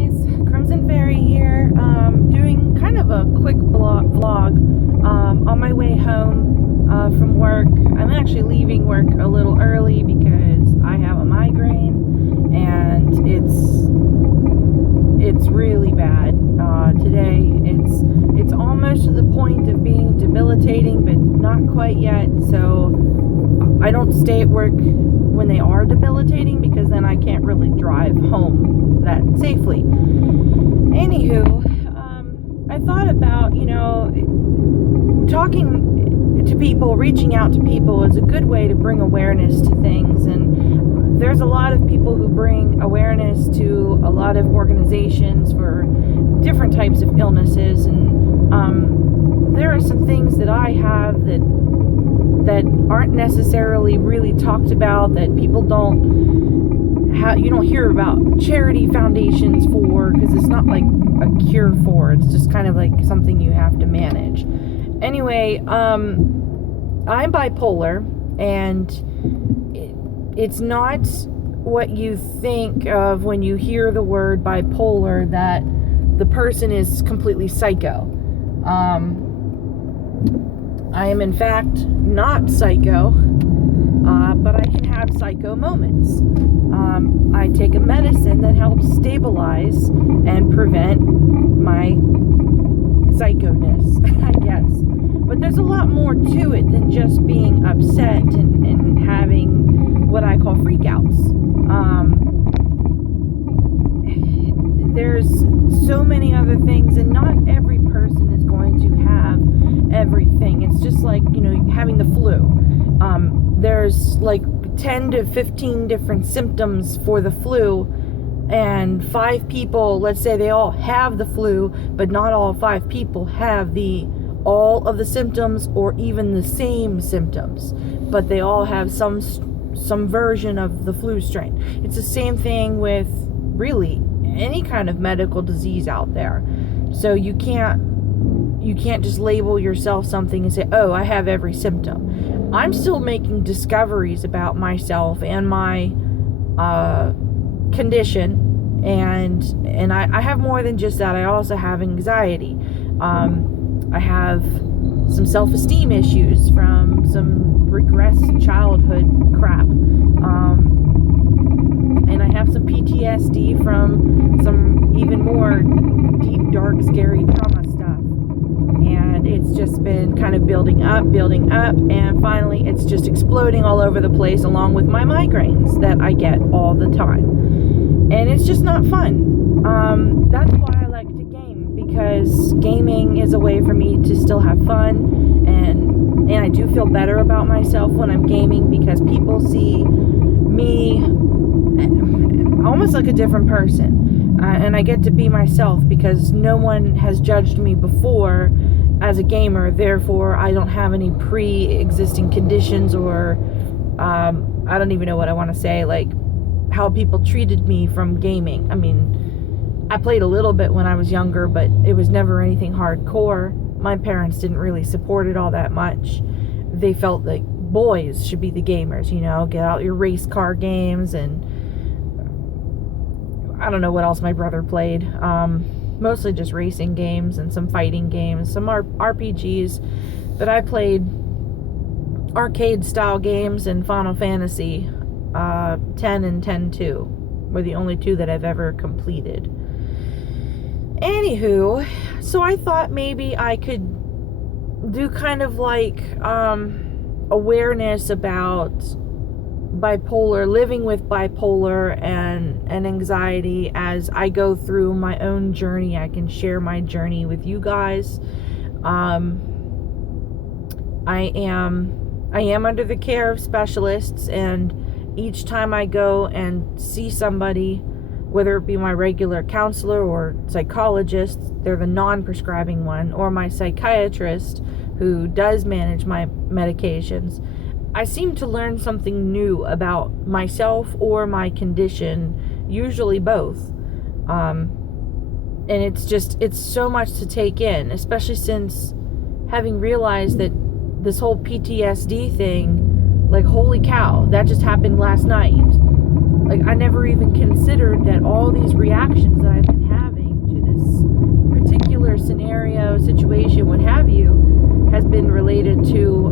guys, Krymsyn Faery here, doing kind of a quick vlog on my way home from work. I'm actually leaving work a little early because I have a migraine and it's really bad today. It's almost to the point of being debilitating, but not quite yet. So I don't stay at work when they are debilitating because then I can't really drive home that safely. Anywho, I thought about, talking to people, reaching out to people is a good way to bring awareness to things. And there's a lot of people who bring awareness to a lot of organizations for different types of illnesses. And there are some things that I have that aren't necessarily really talked about, that people you don't hear about charity foundations for, because it's not like a cure for, it's just kind of like something you have to manage. Anyway, I'm bipolar, and it's not what you think of when you hear the word bipolar, that the person is completely psycho. I am in fact not psycho, but I can have psycho moments. I take a medicine that helps stabilize and prevent my psychoness, I guess. But there's a lot more to it than just being upset and having what I call freakouts. There's so many other things, and not every person is going to have everything. It's just like, having the flu. There's like 10 to 15 different symptoms for the flu, and 5 people, let's say they all have the flu, but not all 5 people have all of the symptoms or even the same symptoms, but they all have some version of the flu strain. It's the same thing with really any kind of medical disease out there. So you can't just label yourself something and say, oh, I have every symptom. I'm still making discoveries about myself and my condition, and I have more than just that. I also have anxiety. I have some self-esteem issues from some regressed childhood crap. And I have some PTSD from some even more deep, dark, scary trauma stuff. And it's just been kind of building up, and finally it's just exploding all over the place, along with my migraines that I get all the time. And it's just not fun. That's why I like to game, because gaming is a way for me to still have fun, and I do feel better about myself when I'm gaming, because people see me almost like a different person, and I get to be myself because no one has judged me before as a gamer. Therefore, I don't have any pre-existing conditions, or I don't even know what I want to say, like how people treated me from gaming. I mean, I played a little bit when I was younger, but it was never anything hardcore. My parents didn't really support it all that much. They felt like boys should be the gamers, get out your race car games, and I don't know what else my brother played. Mostly just racing games and some fighting games, some RPGs. But I played arcade style games, and Final Fantasy 10 and 10-2 were the only 2 that I've ever completed. Anywho, so I thought maybe I could do kind of like awareness about bipolar, living with bipolar and anxiety as I go through my own journey. I can share my journey with you guys. I am under the care of specialists, and each time I go and see somebody, whether it be my regular counselor or psychologist, they're the non-prescribing one, or my psychiatrist who does manage my medications, I seem to learn something new about myself or my condition, usually both. And it's so much to take in, especially since having realized that this whole PTSD thing, like, holy cow, that just happened last night. Like, I never even considered that all these reactions that I've been scenario, situation, what have you, has been related to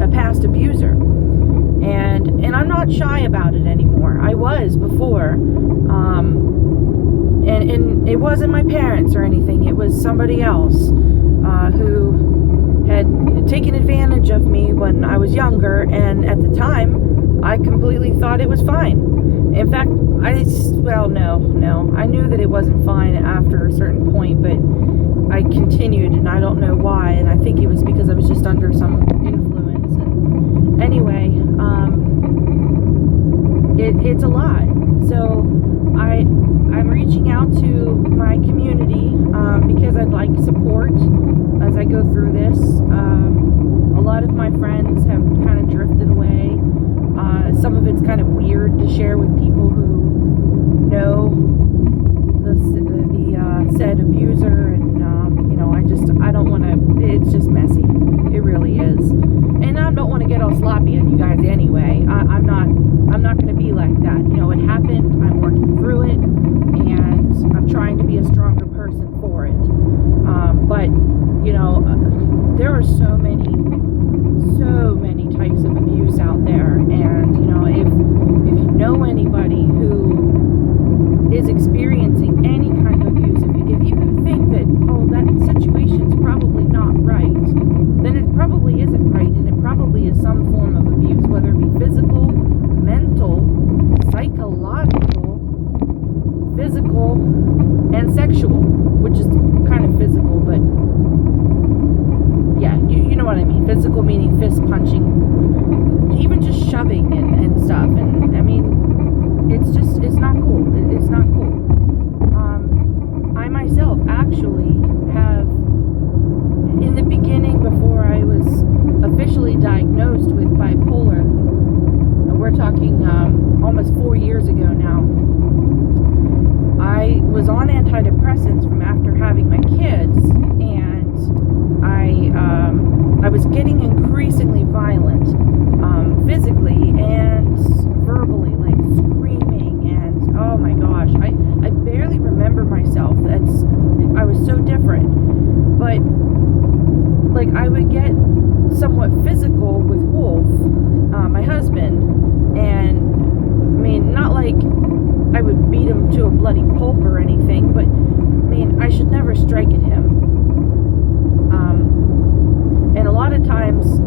a past abuser. And I'm not shy about it anymore. I was before. And it wasn't my parents or anything. It was somebody else who had taken advantage of me when I was younger. And at the time, I completely thought it was fine. In fact, no. I knew that it wasn't fine after a certain point, but I continued, and I don't know why. And I think it was because I was just under some influence. And anyway, it's a lot. So I'm reaching out to my community because I'd like support as I go through this. A lot of my friends have kind of drifted away. Some of it's kind of weird to share with people who know the said abuser, and I don't want to. It's just messy. It really is, and I don't want to get all sloppy on you guys anyway. I'm not going to be like that. It happened. I'm working through it, and I'm trying to be a stronger person for it. But there are so many types of abuse out there, and if you know anybody who is experiencing any kind of abuse, if you think that that situation's probably not right, then it probably isn't right, and it probably is some form of abuse, whether it be physical, mental, psychological, physical, and sexual, which is kind of physical, but yeah, you know what I mean. Physical meaning fist punching, even just shoving and stuff. And I mean, it's not cool. It's not cool. I myself actually have, in the beginning, before I was officially diagnosed with bipolar, we're talking almost 4 years ago now, I was on antidepressants from after having my kids, and I was getting increasingly violent, physically and verbally, like screaming, and oh my gosh, I barely remember myself. I was so different, but like I would get somewhat physical with Wolf, my husband, and I mean, not like I would beat him to a bloody pulp or anything, but I mean, I should never strike at him. And a lot of times,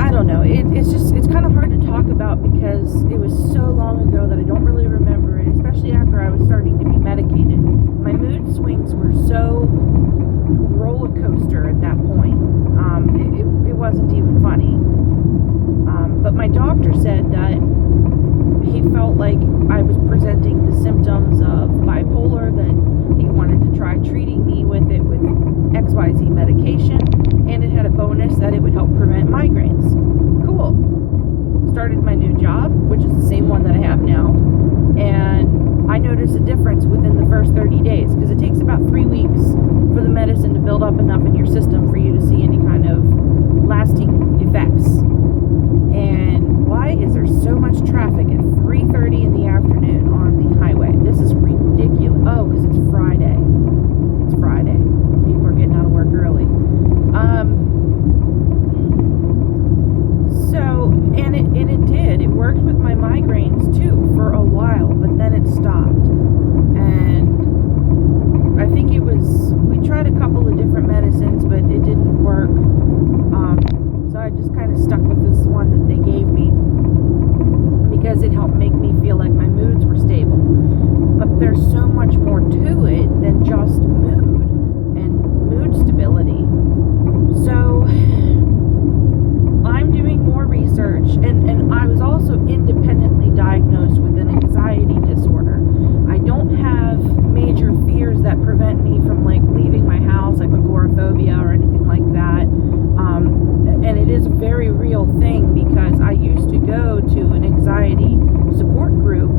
I don't know, it's kind of hard to talk about because it was so long ago that I don't really remember it, especially after I was starting to be medicated. My mood swings were so roller coaster at that point. It wasn't even funny. But my doctor said that he felt like I was presenting the symptoms of bipolar, that he wanted to try treating me with it with XYZ medication, and it had a bonus that it would help prevent migraines. Cool. Started my new job, which is the same one that I have now, and I noticed a difference within the first 30 days, because it takes about 3 weeks for the medicine to build up enough in your system for you to see any kind of lasting effects. And why is there so much traffic at 3:30 in the afternoon on the highway? This is ridiculous. Oh, because it's Friday. It's Friday. People are getting out of work early. And it did. It worked with my migraines too for a while, but then it stopped. And I think we tried a couple of different medicines, but it didn't work. So I just kind of stuck with this one that they gave me because it helped make me feel like my moods were stable. But there's so much more to it than just mood and mood stability. So I'm doing more research, and I was also independently diagnosed with an anxiety disorder. I don't have major fears that prevent me from like leaving my house, like agoraphobia or anything like that. And it is a very real thing because I used to go to an anxiety support group.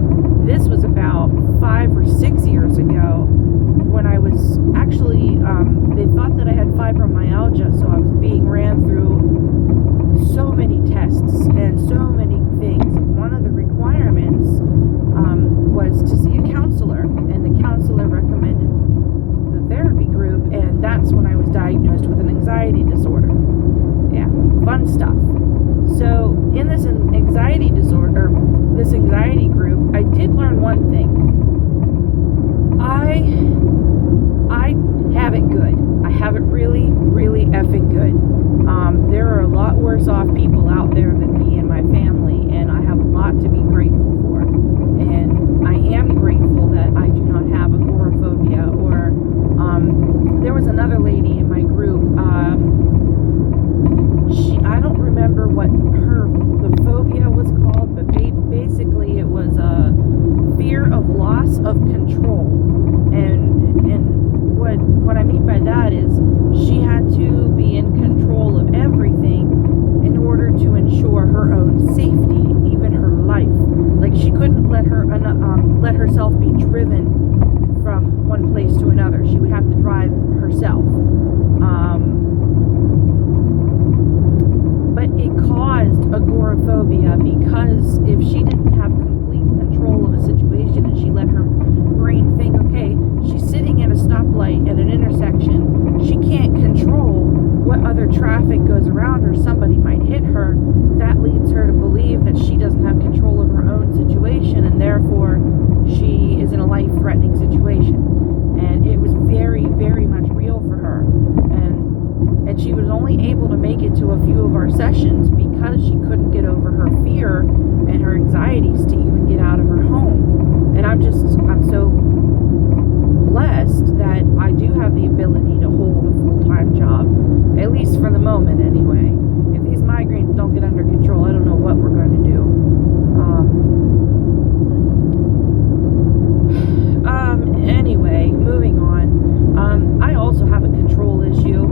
This was about 5 or 6 years ago when I was actually, they thought that I had fibromyalgia, so I was being ran through so many tests and so many things. One of the requirements was to see a counselor this anxiety group, I did learn one thing. I have it good. I have it really, really effing good. There are a lot worse off people out there than me and my family, and I have a lot to be grateful for. And I am grateful that I do not have agoraphobia, or there was another lady in my group. I don't remember what the phobia was called, but basically it was a fear of loss of control. And what I mean by that is she had to be in control of everything in order to ensure her own safety, even her life. Like, she couldn't let herself be driven from one place to another. She would have to drive herself. But it caused agoraphobia, because if she didn't have complete control of a situation and she let her brain think, okay, she's sitting at a stoplight at an intersection, she can't control what other traffic goes around her, somebody might hit her, that leads her to believe that she doesn't have control of her own situation, and therefore she is in a life-threatening situation. And it was very, very much real for her. And she was only able to make it to a few of our sessions because she couldn't get over her fear and her anxieties to even get out of her home. And I'm so blessed that I do have the ability to hold a full-time job, at least for the moment anyway. If these migraines don't get under control, I don't know what we're going to do. Anyway, moving on. I also have a control issue.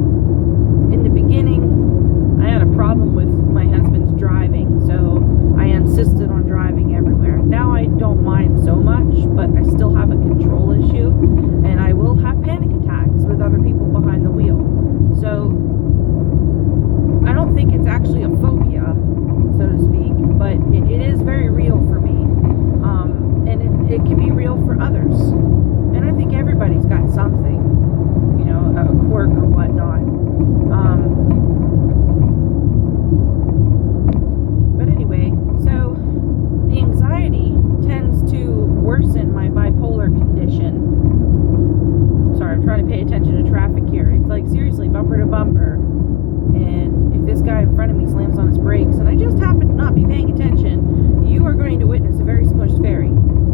In the beginning, I had a problem with my husband's driving, so I insisted on driving everywhere. Now I don't mind so much, but I still have a control issue, and I will have panic attacks with other people behind the wheel. So I don't think it's actually a phobia, so to speak, but it is very real for me. And it can be real for others. And I think everybody's got something, a quirk or whatnot. But anyway, so the anxiety tends to worsen my bipolar condition. Sorry, I'm trying to pay attention to traffic here. It's like, seriously, bumper to bumper. And if this guy in front of me slams on his brakes, and I just happen to not be paying attention, you are going to witness a very smushed Faery.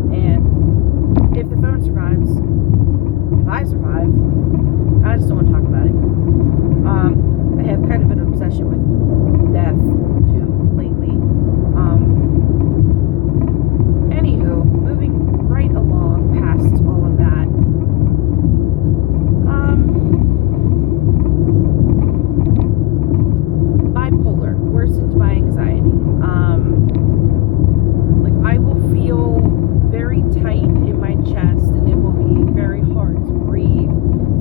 And if the phone survives, if I survive, I just don't want to talk about it. I have kind of an obsession with death too lately. Anywho, moving right along past all of that. Bipolar, worsened by anxiety. I will feel very tight in my chest, and it will be very hard to breathe.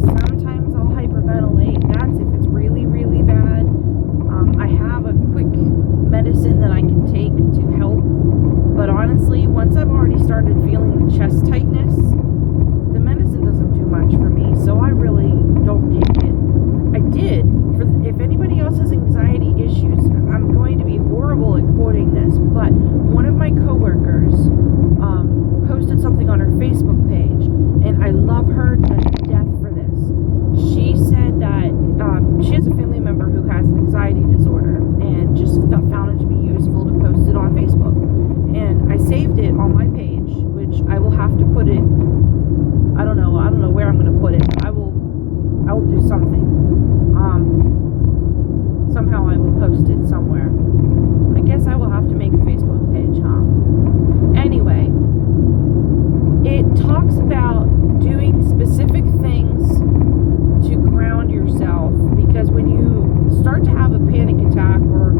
Sometimes I'll hyperventilate. That's if it's really, really bad. I have a quick medicine that I can take to help, but honestly, once I've already started feeling the chest tightness, the medicine doesn't do much for me, so I really don't take it. I did. If anybody else has anxiety issues, I'm going to be horrible at quoting this, but one of my coworkers posted something on her Facebook page, and I love her to death for this. She said that she has a family member who has an anxiety disorder, and just found it to be useful to post it on Facebook. And I saved it on my page, which I will have to put it. I don't know where I'm going to put it. But I will do something. Somehow I will post it somewhere. I guess I will have to make a Facebook page, huh? Anyway, it talks about doing specific things to ground yourself, because when you start to have a panic attack or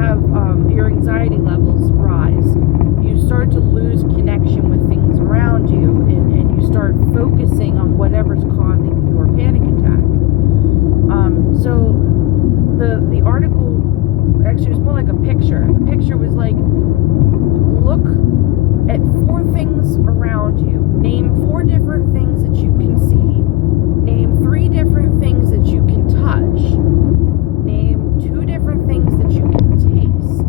have your anxiety levels rise, you start to lose connection with things around you, and you start focusing on whatever's causing your panic attack. So the article, actually, was more like a picture. The picture was like, look at 4 things around you. Name 4 different things that you can see. Name 3 different things that you can touch. Name 2 different things that you can taste.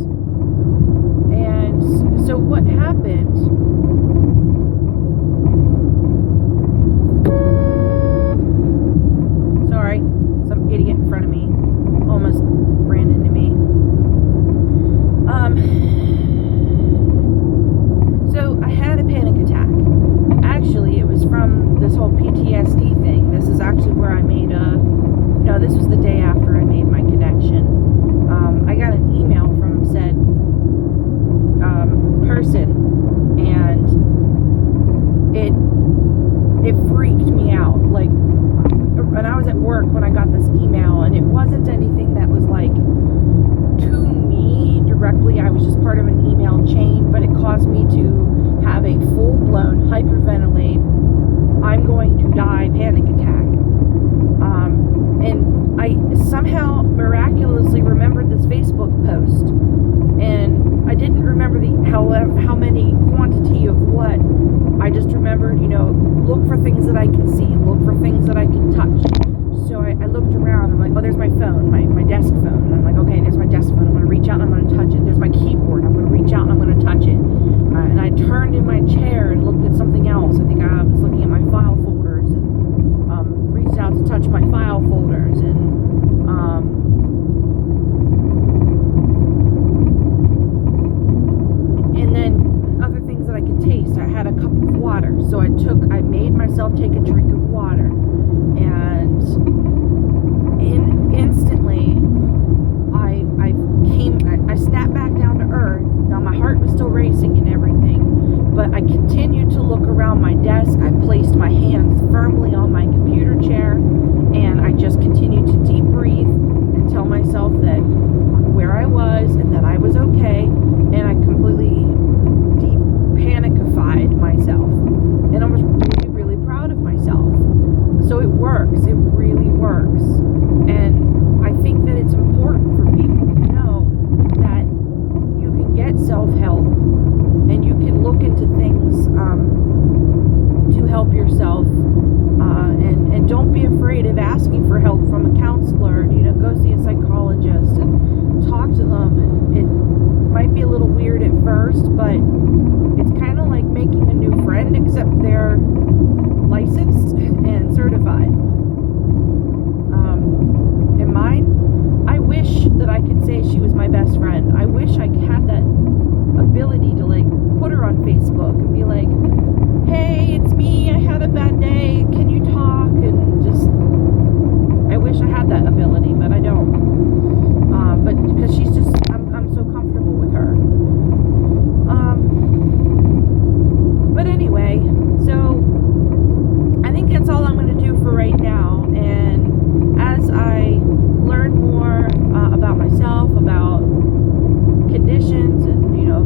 And So what happened? Sorry, some idiot in front of me almost ran into me. So I had a panic attack. Actually, it was from this whole PTSD thing. This is actually where I made this was the day after I made my connection. I got an email from said person, and it freaked me out. Like, and I was at work when I got this email, and it wasn't anything that was like to me directly. I was just part of an email chain, but it caused me to have a full-blown hyperventilate, I'm going to die panic attack. And I somehow miraculously remembered this Facebook post, and I didn't remember how many quantity of what. I just remembered, look for things that I can see, look for things that I can touch. So I looked around. I'm like, oh, there's my phone, my desk phone. And I'm like, okay, there's my desk phone. I'm going to reach out and I'm going to touch it. There's my keyboard. I'm going to reach out and I'm going to touch it. And I turned in my chair and looked at something else. I think I was looking at my file folders and reached out to touch my file folders. And then other things that I could taste. I had a cup of water. So I made myself take a drink of water. And instantly I snapped back down to earth. Now my heart was still racing and everything, but I continued to look around my desk. I placed my hands firmly on my computer chair, and I just continued to deep breathe and tell myself that where I was and that I was okay, and I completely deep panicified myself, and I was really, really proud of myself. So it works. It really works. And I think that it's important for people to know that you can get self-help and you can look into things to help yourself. And don't be afraid of asking for help from a counselor. Go see a psychologist and talk to them. And it might be a little weird at first, but it's kind of like making a new friend, except they're licensed and certified. And mine, I wish that I could say she was my best friend. I wish I had that ability to put her on Facebook and be like, hey, it's me, I had a bad day, can you talk? And just, I wish I had that ability, but I don't. But because she's just, I'm so comfortable with her. But anyway, so I think that's all I'm going to do for right now. And as I learn more about myself, about conditions, and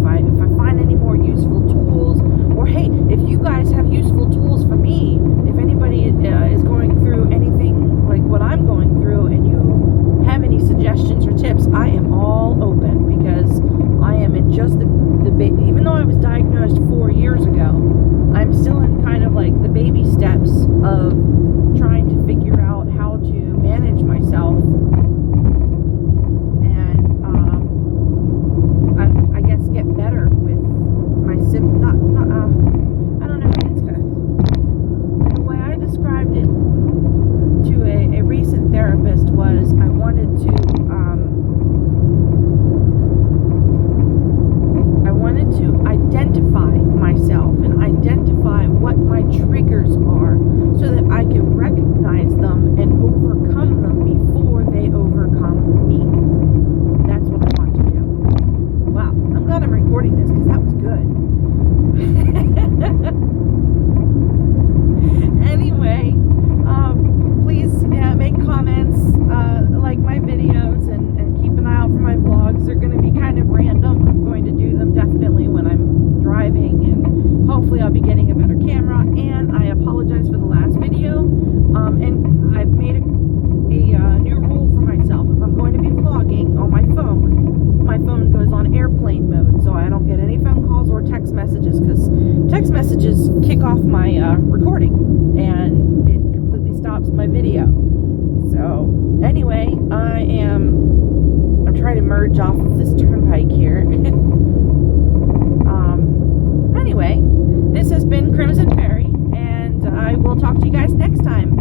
if I find any more useful tools, or hey, if you guys have useful tools for me, if anybody is going through anything like what I'm going through, and you have any suggestions or tips, I am all open, because I am in just even though I was diagnosed 4 years ago, I'm still in kind of like the baby steps of trying to figure out how to manage myself, and I guess get better with my I don't know, it's the way I described it to a recent therapist was I wanted to identify myself and identify what my triggers are, so that I can recognize them and overcome them before they overcome me. That's what I want to do. Wow, I'm glad I'm recording this, because that was good. Anyway, please make comments, like my videos, and keep an eye out for my vlogs. They're going to be kind of random. I'm going to do them definitely when I'm driving, and hopefully I'll be getting a better camera. And I apologize for the last video, and I've made a new rule for myself. If I'm going to be vlogging on my phone goes on airplane mode, so I don't get any phone calls or text messages, because text messages kick off my recording, and it completely stops my video. So anyway, I'm trying to merge off of this turnpike here. anyway, this has been Krymsyn Faery, and I will talk to you guys next time.